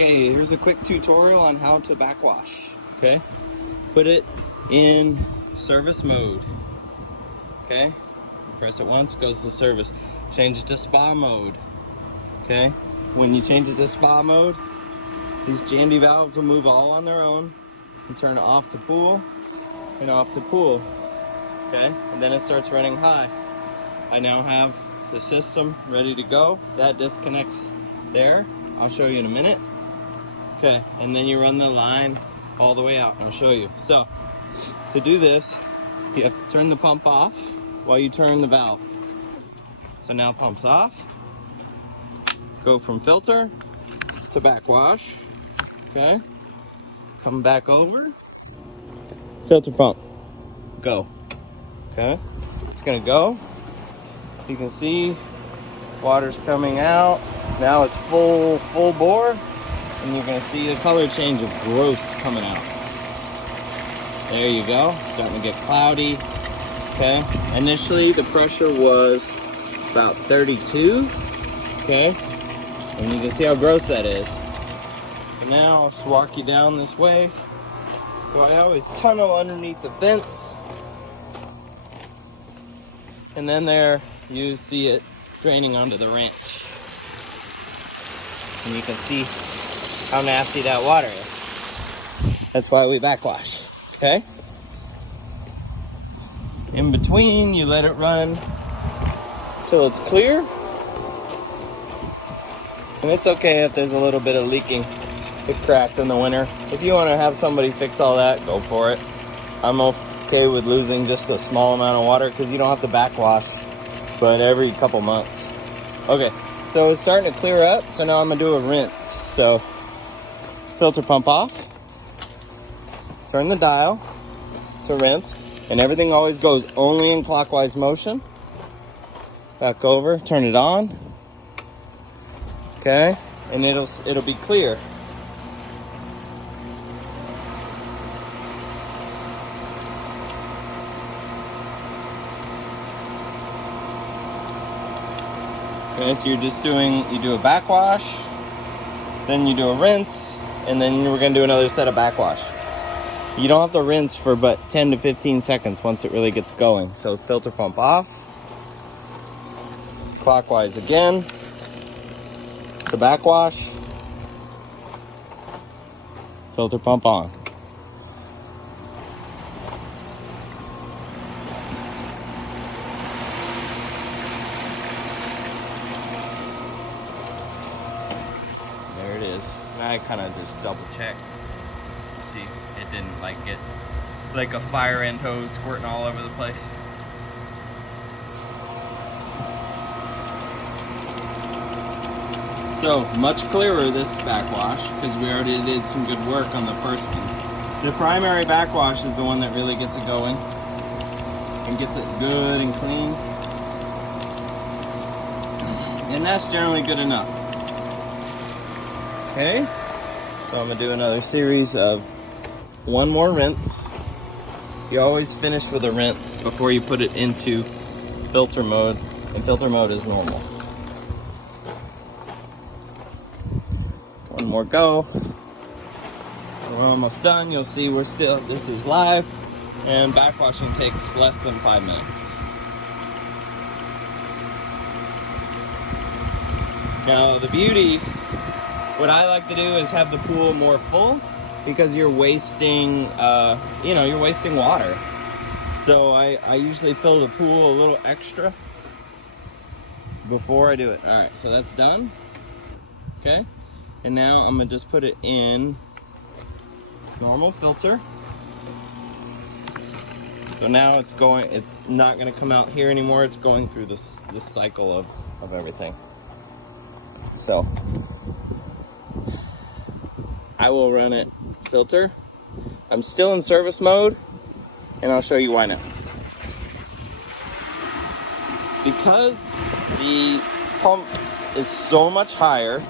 Okay, here's a quick tutorial on how to backwash. Okay, put it in service mode. Okay, you press it once, goes to service. Change it to spa mode. Okay, when you change it to spa mode, these JMD valves will move all on their own and turn off to pool and off to pool. Okay, and then it starts running high. I now have the system ready to go. That disconnects there. I'll show you in a minute. Okay, and then you run the line all the way out. I'll show you. So, to do this, you have to turn the pump off while you turn the valve. So now pump's off. Go from filter to backwash. Okay, come back over. Filter pump, go. Okay, it's gonna go. You can see water's coming out. Now it's full bore. And you're gonna see the color change of gross coming out. There you go, starting to get cloudy. Okay, initially the pressure was about 32. Okay, and you can see how gross that is. So now I'll just walk you down this way. So I always tunnel underneath the fence. And then there you see it draining onto the wrench. And you can see how nasty that water is. That's why we backwash, okay? In between, you let it run till it's clear. And it's okay if there's a little bit of leaking. It cracked in the winter. If you want to have somebody fix all that, go for it. I'm okay with losing just a small amount of water because you don't have to backwash, but every couple months. Okay, so it's starting to clear up, so now I'm gonna do a rinse. So, filter pump off, turn the dial to rinse, and everything always goes only in clockwise motion. Back over, turn it on, okay, and it'll be clear. Okay, so you do a backwash, then you do a rinse, and then we're gonna do another set of backwash. You don't have to rinse for but 10 to 15 seconds once it really gets going. So filter pump off, clockwise again, to backwash, filter pump on. There it is. I kind of just double check. See, it didn't get like a fire end hose squirting all over the place. So much clearer this backwash because we already did some good work on the first one. The primary backwash is the one that really gets it going and gets it good and clean. And that's generally good enough. Okay, so I'm gonna do another series of one more rinse. You always finish with a rinse before you put it into filter mode, and filter mode is normal. One more go. We're almost done. You'll see this is live, and backwashing takes less than 5 minutes. Now the beauty, what I like to do is have the pool more full because you're wasting, you're wasting water. So I usually fill the pool a little extra before I do it. All right, so that's done. Okay, and now I'm gonna just put it in normal filter. So now it's not gonna come out here anymore. It's going through this cycle of everything. So I will run it filter. I'm still in service mode, and I'll show you why now. Because the pump is so much higher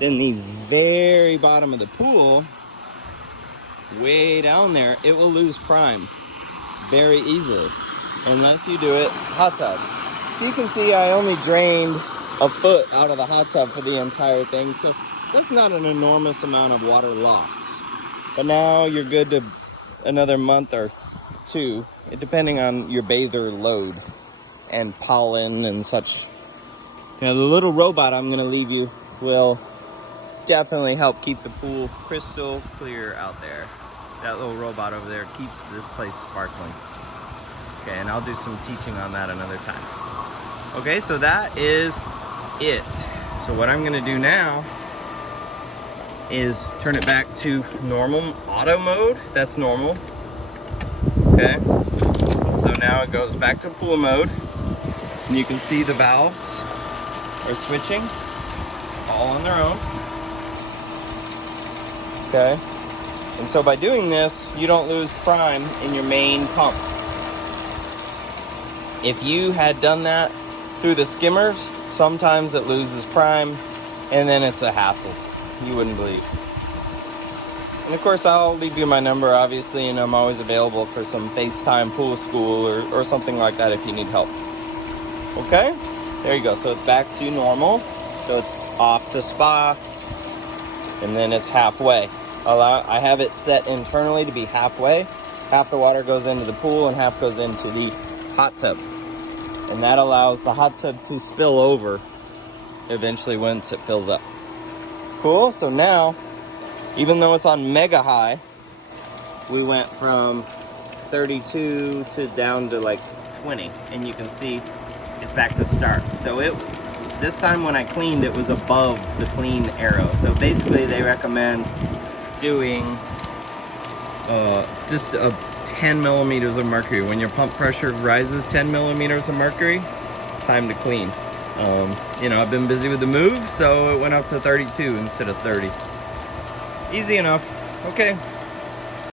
than the very bottom of the pool, way down there, it will lose prime very easily unless you do it hot tub. So you can see I only drained a foot out of the hot tub for the entire thing. So that's not an enormous amount of water loss. But now you're good to another month or two, depending on your bather load and pollen and such. Now the little robot I'm gonna leave you will definitely help keep the pool crystal clear out there. That little robot over there keeps this place sparkling. Okay, and I'll do some teaching on that another time. Okay, so that is it. So what I'm gonna do now is turn it back to normal auto mode. That's normal. Okay, so now it goes back to pool mode, and you can see the valves are switching all on their own. Okay, and so by doing this, you don't lose prime in your main pump. If you had done that through the skimmers, sometimes it loses prime, and then it's a hassle. You wouldn't believe. And of course, I'll leave you my number, obviously, and I'm always available for some FaceTime pool school or something like that if you need help. Okay? There you go. So it's back to normal. So it's off to spa, and then it's halfway. I have it set internally to be halfway. Half the water goes into the pool and half goes into the hot tub. And that allows the hot tub to spill over eventually once it fills up. Cool, so now, even though it's on mega high, we went from 32 to down to like 20, and you can see it's back to start. So this time when I cleaned, it was above the clean arrow. So basically they recommend doing just 10 millimeters of mercury. When your pump pressure rises 10 millimeters of mercury, time to clean. You know, I've been busy with the move, so it went up to 32 instead of 30. Easy enough. Okay.